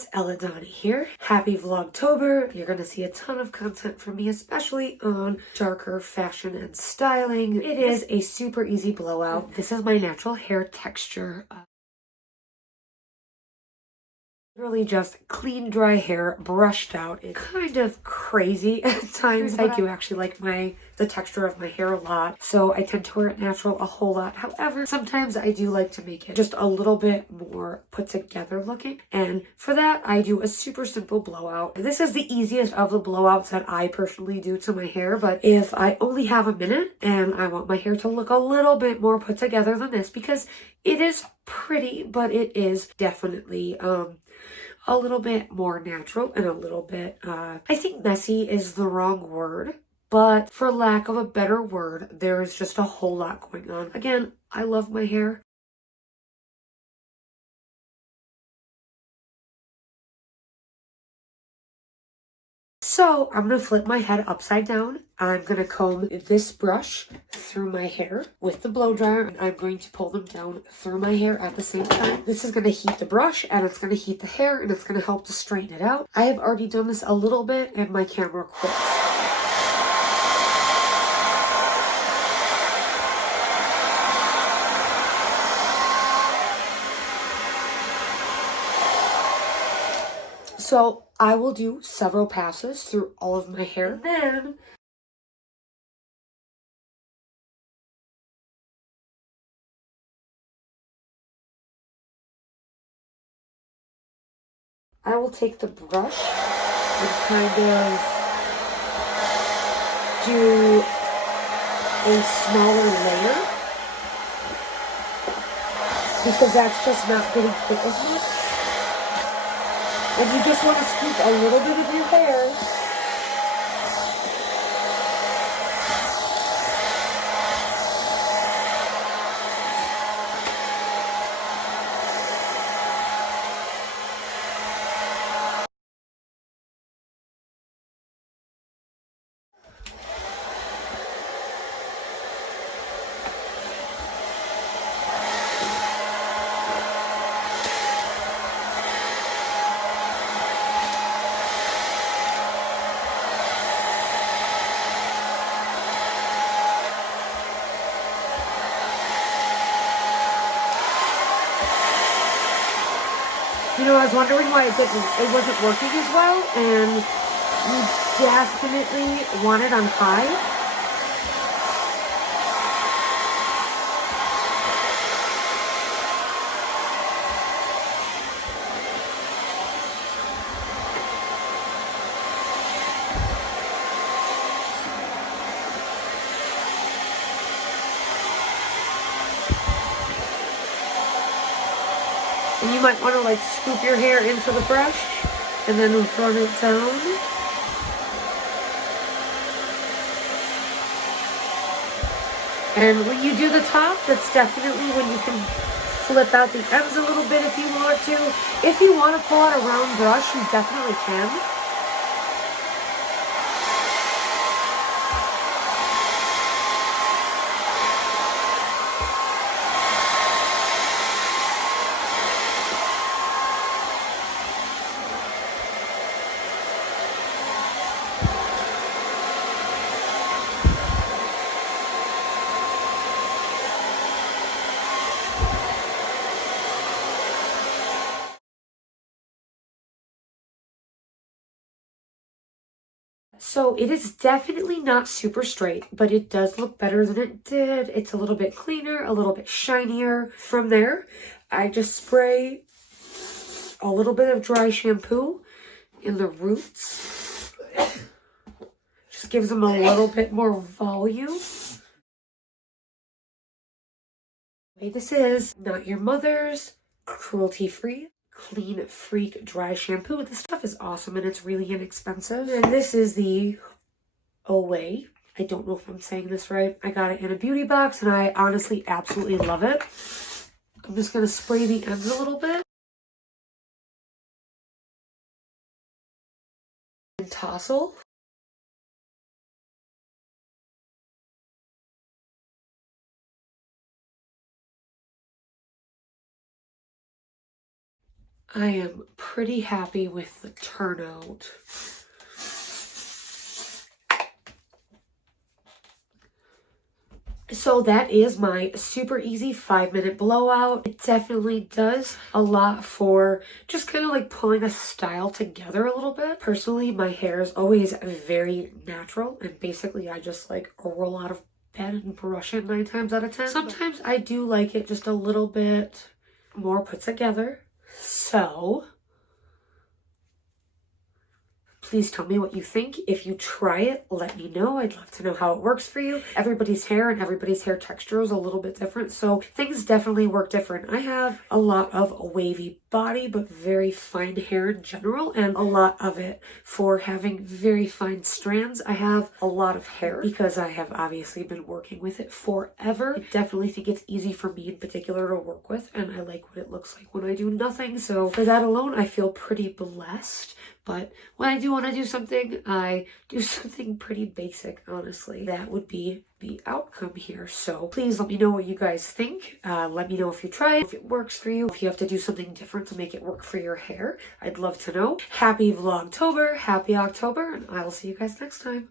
guys, Elledani here. Happy Vlogtober. You're gonna see a ton of content from me, especially on darker fashion and styling. It is a super easy blowout. This is my natural hair texture. Really just clean, dry hair, brushed out. It's kind of crazy at times. I do actually like the texture of my hair a lot, so I tend to wear it natural a whole lot. However, sometimes I do like to make it just a little bit more put together looking, and for that I do a super simple blowout. This is the easiest of the blowouts that I personally do to my hair, but if I only have a minute and I want my hair to look a little bit more put together than this, because it is pretty, but it is definitely a little bit more natural and a little bit, I think messy is the wrong word, but for lack of a better word, there is just a whole lot going on. Again, I love my hair. So I'm going to flip my head upside down. I'm going to comb this brush through my hair with the blow dryer, and I'm going to pull them down through my hair at the same time. This is going to heat the brush and it's going to heat the hair and it's going to help to straighten it out. I have already done this a little bit and my camera quit. So I will do several passes through all of my hair. And then I will take the brush and kind of do a smaller layer, because that's just not getting thick as much. And you just want to scoop a little bit of your hair I was wondering why it wasn't working as well, and you definitely want it on high. And you might want to scoop your hair into the brush and then run it down. And when you do the top, that's definitely when you can flip out the ends a little bit if you want to. If you want to pull out a round brush, you definitely can. So it is definitely not super straight, but it does look better than it did. It's a little bit cleaner, a little bit shinier. From there, I just spray a little bit of dry shampoo in the roots. Just gives them a little bit more volume. This is not your mother's, cruelty-free, clean freak dry shampoo. This stuff is awesome and it's really inexpensive. And this is the Ouai. I don't know if I'm saying this right. I got it in a beauty box and I honestly absolutely love it. I'm just going to spray the ends a little bit. And tousle. I am pretty happy with the turnout. So that is my super easy 5-minute blowout. It definitely does a lot for just kind of like pulling a style together a little bit. Personally, my hair is always very natural, and basically I just like roll out of bed and brush it 9 times out of 10. Sometimes I do like it just a little bit more put together. So please tell me what you think. If you try it, let me know. I'd love to know how it works for you. Everybody's hair and everybody's hair texture is a little bit different, so things definitely work different. I have a lot of wavy body, but very fine hair in general, and a lot of it for having very fine strands. I have a lot of hair because I have obviously been working with it forever. I definitely think it's easy for me in particular to work with, and I like what it looks like when I do nothing. So for that alone, I feel pretty blessed. But when I do want to do something, I do something pretty basic, honestly. That would be the outcome here. So please let me know what you guys think. Let me know if you try it, if it works for you, if you have to do something different to make it work for your hair. I'd love to know. Happy Vlogtober, happy October, and I will see you guys next time.